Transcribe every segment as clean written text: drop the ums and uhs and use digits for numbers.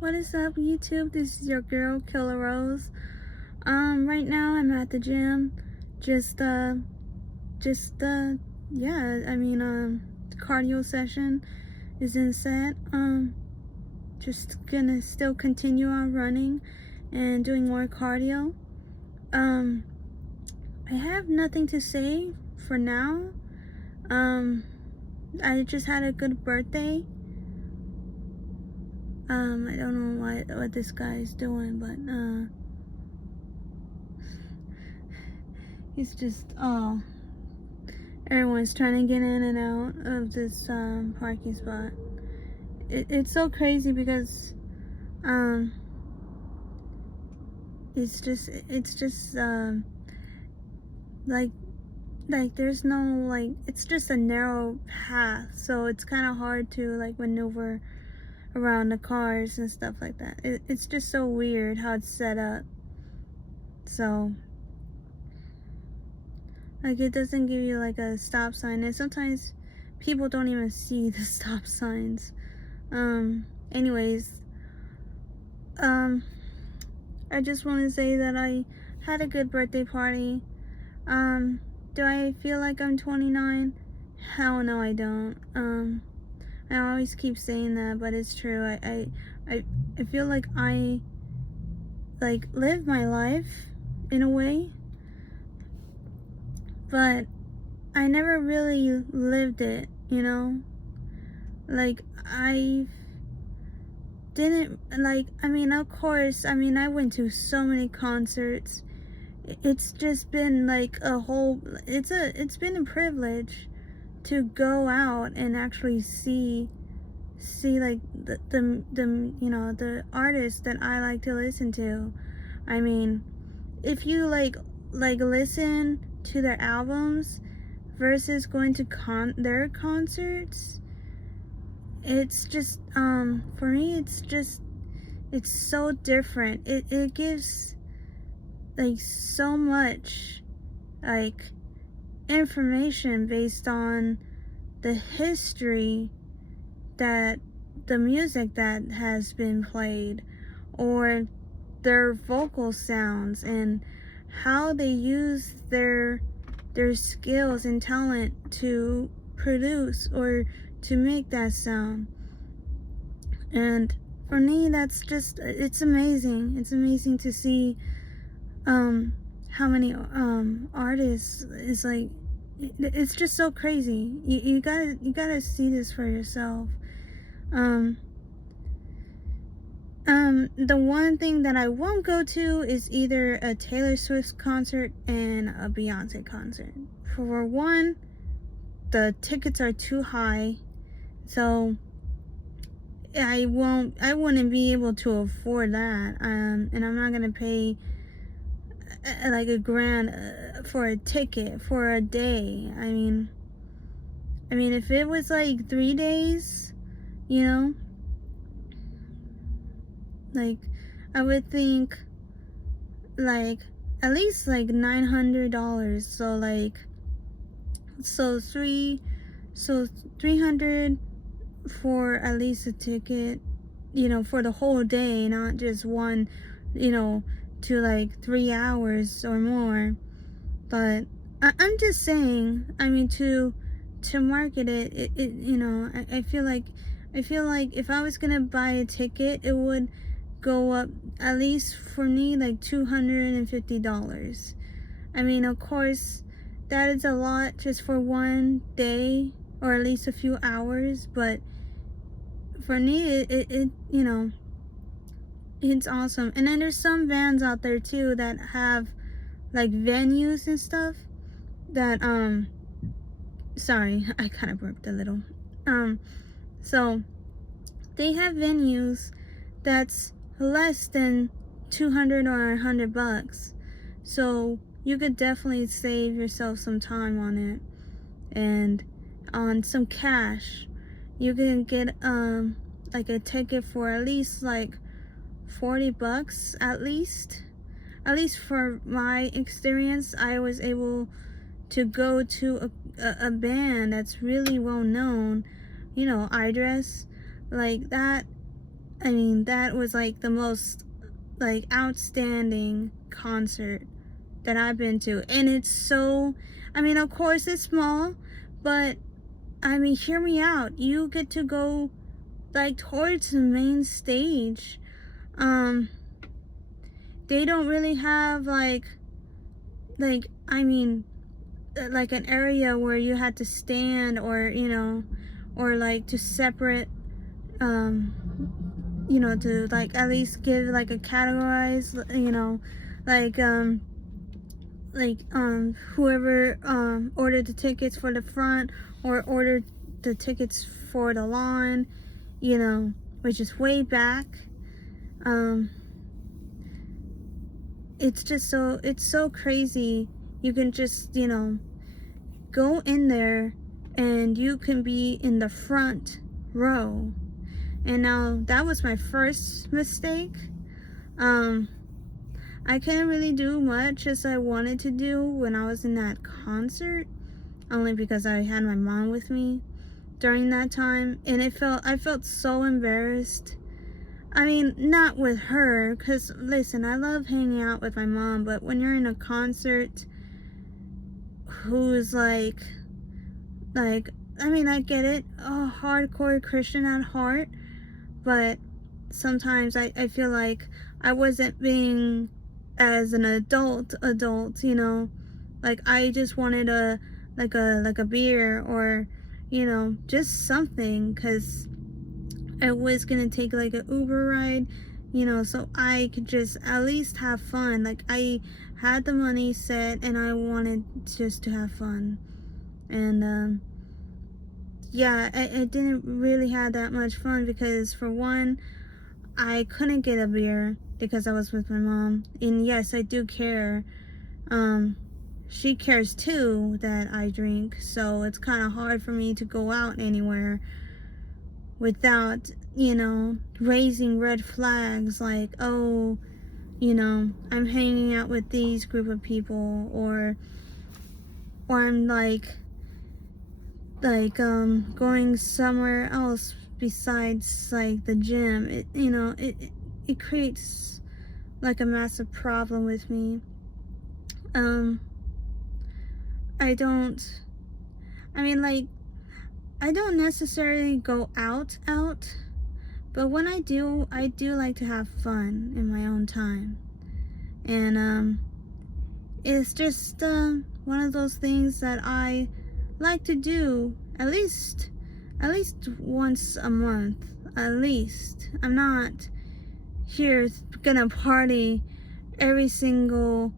What is up, YouTube? This is your girl, Killer Rose. Right now I'm at the gym. Just, uh, yeah, the cardio session is in set. Just gonna still continue on running and doing more cardio. Um, I have nothing to say for now. I just had a good birthday. I don't know what this guy is doing, but, he's just, oh, everyone's trying to get in and out of this parking spot. It's so crazy because um, it's just like there's no, like, it's just a narrow path, so it's kind of hard to like maneuver around the cars and stuff like that. It's just so weird how it's set up. So like it doesn't give you like a stop sign, and sometimes people don't even see the stop signs. Anyways, I just want to say that I had a good birthday party. Do I feel like I'm 29? Hell no, I don't. I always keep saying that, but it's true. I feel like I like live my life in a way, but I never really lived it, you know? Like I didn't, like, of course, I went to so many concerts. It's just been like it's been a privilege to go out and actually see like the artists that I like to listen to. I mean, if you like listen to their albums versus going to their concerts, it's just for me it's so different. It gives like so much like information based on the history that the music that has been played, or their vocal sounds, and how they use their skills and talent to produce or to make that sound. And for me, that's just, it's amazing. It's amazing to see how many artists is like, it's just so crazy. You gotta see this for yourself. The one thing that I won't go to is either a Taylor Swift concert and a Beyonce concert. For one, the tickets are too high, so I wouldn't be able to afford that. And I'm not gonna pay like $1,000 for a ticket for a day. I mean, if it was like 3 days, you know, like I would think like at least like $900. So like, so 300 for at least a ticket, you know, for the whole day, not just one, you know, to like 3 hours or more. But I'm just saying, I mean, to market it, you know, I feel like if I was gonna buy a ticket, it would go up at least for me like $250. I mean, of course, that is a lot just for one day or at least a few hours, but for me, it you know, it's awesome. And then there's some bands out there too that have like venues and stuff that sorry, I kind of burped a little. So they have venues that's less than 200 or $100, so you could definitely save yourself some time on it, and on some cash you can get like a ticket for at least like $40 at least. At least for my experience, I was able to go to a band that's really well known, you know, iDress, like that. I mean, that was like the most like outstanding concert that I've been to. And it's so, I mean, of course it's small, but I mean, hear me out. You get to go like towards the main stage. Um, they don't really have like I mean, like an area where you had to stand, or or like to separate, to like at least give like a categorize, like whoever ordered the tickets for the front or ordered the tickets for the lawn, which is way back. um it's so crazy. You can just go in there and you can be in the front row. And now that was my first mistake. I couldn't really do much as I wanted to do when I was in that concert, only because I had my mom with me during that time, and I felt so embarrassed. I mean, not with her, because listen, I love hanging out with my mom, but when you're in a concert who's I mean, I get it, a hardcore Christian at heart, but sometimes I feel like I wasn't being as an adult, like I just wanted a beer, or just something, because I was gonna take like an Uber ride, so I could just at least have fun. Like I had the money set and I wanted just to have fun. And yeah, I didn't really have that much fun because, for one, I couldn't get a beer because I was with my mom. And yes, I do care. She cares too that I drink, so it's kind of hard for me to go out anywhere without, raising red flags like, oh, I'm hanging out with these group of people, or I'm going somewhere else besides like the gym. It creates like a massive problem with me. I don't I mean, like, I don't necessarily go out, but when I do like to have fun in my own time. And it's just one of those things that I like to do at least once a month, at least. I'm not here gonna party every single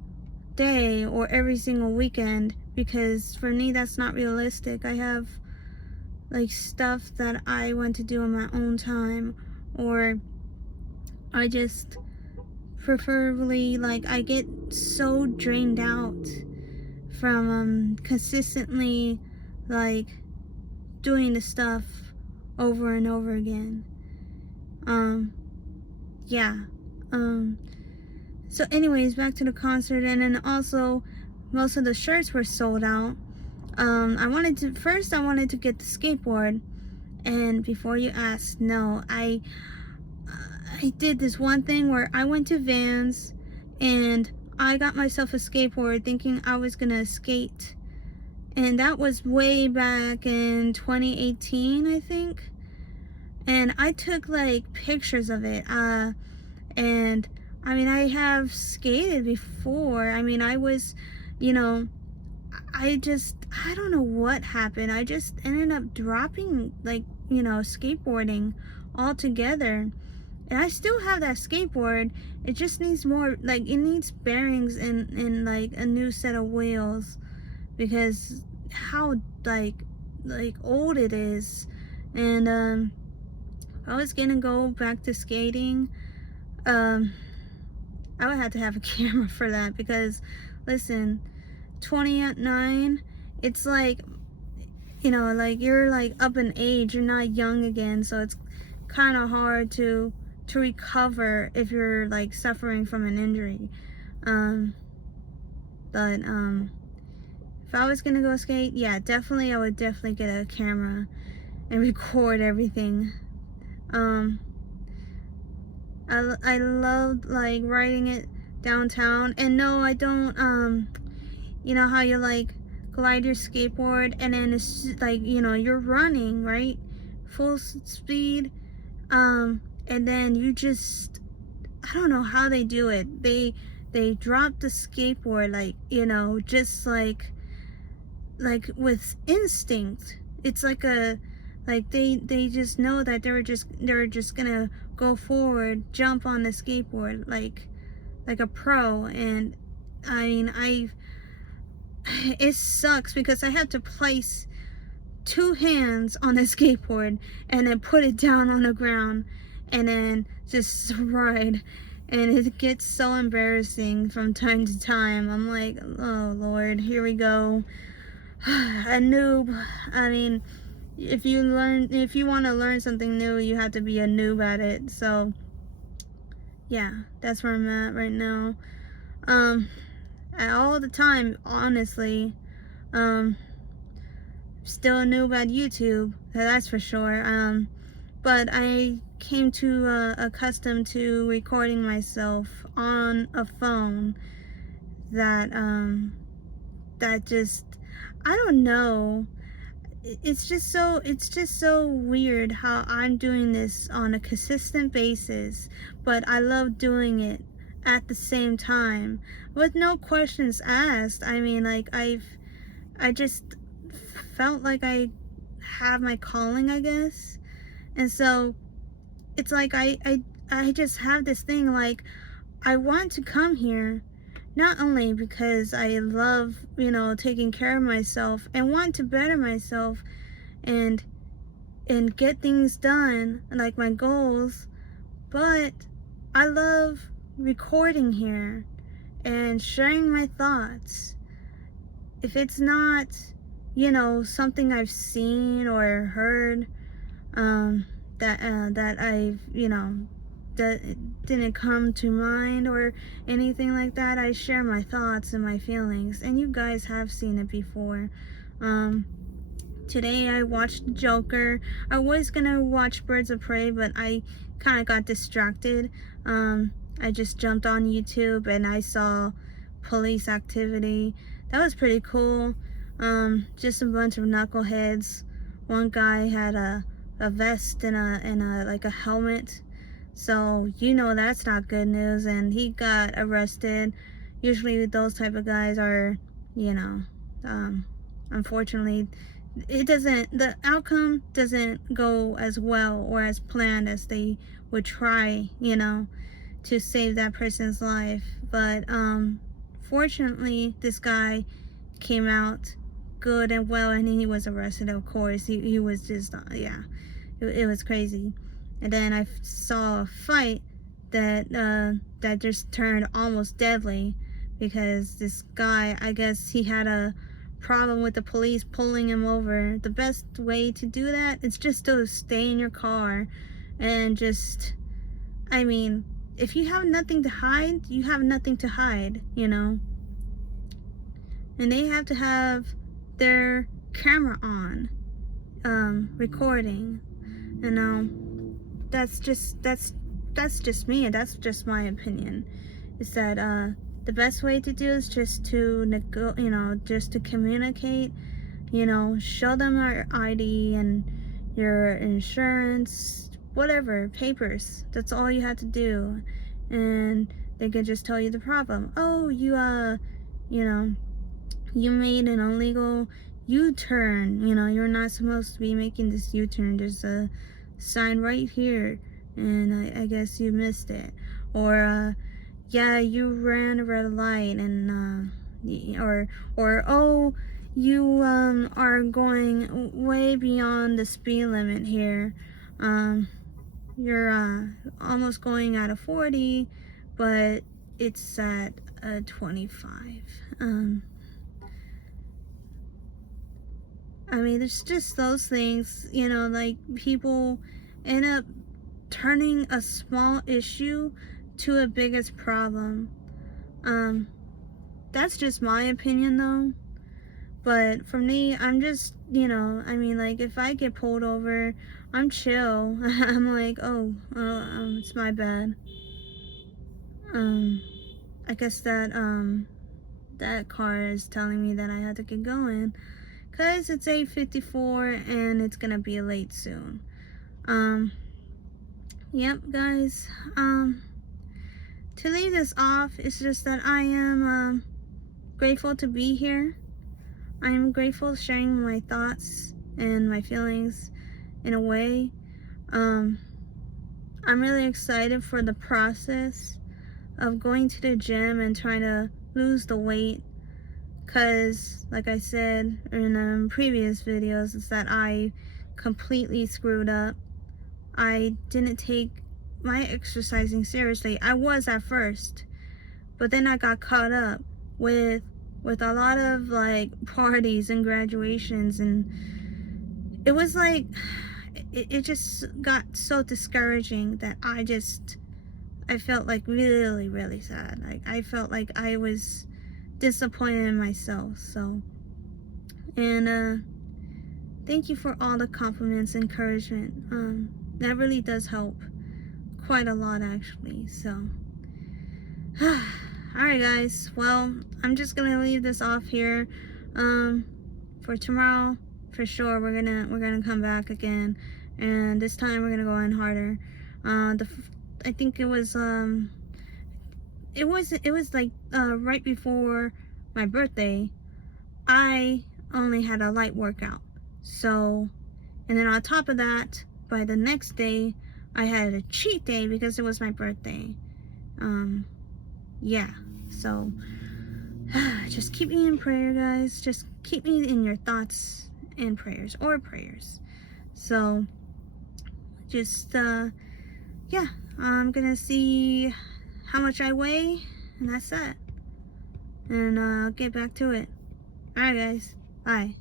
day or every single weekend, because for me that's not realistic. I have like stuff that I want to do in my own time, or I just preferably, like, I get so drained out from consistently like doing the stuff over and over again. Yeah. So anyways, back to the concert. And then also most of the shirts were sold out. I wanted to get the skateboard, and before you ask, no, I did this one thing where I went to Vans and I got myself a skateboard thinking I was gonna skate, and that was way back in 2018, I think. And I took like pictures of it, and I mean, I have skated before. I mean, I was, I don't know what happened. I just ended up dropping, like, skateboarding altogether. And I still have that skateboard. It just needs more, like, it needs bearings and like a new set of wheels, because how like old it is. And if I was gonna go back to skating, I would have to have a camera for that, because listen, 20 at 9, it's like, like you're like up in age, you're not young again, so it's kind of hard to recover if you're like suffering from an injury. But if I was gonna go skate, yeah, definitely I would definitely get a camera and record everything. I loved like riding it downtown. And no, I don't you know how you like glide your skateboard and then it's like, you know, you're running, right? Full speed. And then you just, I don't know how they do it. They drop the skateboard like, you know, just like with instinct. It's like a, like they just know that they're just gonna go forward, jump on the skateboard like a pro. And I mean, it sucks because I have to place two hands on the skateboard and then put it down on the ground and then just ride. And it gets so embarrassing from time to time. I'm like, oh Lord, here we go. A noob. I mean, if you want to learn something new, you have to be a noob at it. So yeah, that's where I'm at right now. All the time, honestly. Still a noob at YouTube, that's for sure. But I came to accustomed to recording myself on a phone that that just, I don't know. It's just so weird how I'm doing this on a consistent basis, but I love doing it at the same time with no questions asked. I mean, like I just felt like I have my calling, I guess. And so it's like I just have this thing, like I want to come here not only because I love, you know, taking care of myself and want to better myself and get things done, like my goals, but I love recording here and sharing my thoughts. If it's not, you know, something I've seen or heard, that I've, you know, that didn't come to mind or anything like that, I share my thoughts and my feelings, and you guys have seen it before. Today I watched Joker. I was gonna watch Birds of Prey, but I kind of got distracted. I just jumped on YouTube and I saw police activity. That was pretty cool. Just a bunch of knuckleheads. One guy had a vest and a like a helmet, so you know that's not good news, and he got arrested. Usually those type of guys are, you know, unfortunately the outcome doesn't go as well or as planned as they would try, you know, to save that person's life. But fortunately this guy came out good and well, and he was arrested. Of course, he was just yeah, it was crazy. And then I saw a fight that that just turned almost deadly because this guy, I guess he had a problem with the police pulling him over. The best way to do that is just to stay in your car and just, I mean, if you have nothing to hide, you have nothing to hide, you know. And they have to have their camera on, recording. You know, that's just me, and that's just my opinion. Is that the best way to do is just to just to communicate. You know, show them our ID and your insurance, whatever, papers. That's all you have to do, and they can just tell you the problem. Oh, you know, you made an illegal U-turn. You know, you're not supposed to be making this U-turn. There's a sign right here, and I guess you missed it. Or yeah, you ran a red light, and or oh, you are going way beyond the speed limit here. You're almost going at a 40, but it's at a 25. I mean, it's just those things, you know, like people end up turning a small issue to a biggest problem. That's just my opinion though. But for me, I'm just, you know, I mean, like if I get pulled over I'm chill. I'm like, oh, it's my bad. Um, I guess that car is telling me that I had to get going, cause it's 8:54 and it's gonna be late soon. Yep, guys. To leave this off, it's just that I am grateful to be here. I am grateful sharing my thoughts and my feelings in a way. I'm really excited for the process of going to the gym and trying to lose the weight, because like I said in previous videos, is that I completely screwed up. I didn't take my exercising seriously. I was at first, but then I got caught up with a lot of like parties and graduations, and it was like it just got so discouraging that I felt like really sad. Like I felt like I was disappointed in myself. So, and thank you for all the compliments, encouragement. That really does help quite a lot, actually. So alright, guys, well, I'm just gonna leave this off here. For tomorrow, for sure, we're gonna come back again, and this time we're gonna go in harder. I think it was like right before my birthday. I only had a light workout, so, and then on top of that, by the next day I had a cheat day because it was my birthday. Yeah, so just keep me in prayer, guys. Just keep me in your thoughts and prayers, or prayers. So just yeah, I'm gonna see how much I weigh, and that's that, and I'll get back to it. Alright, guys, bye.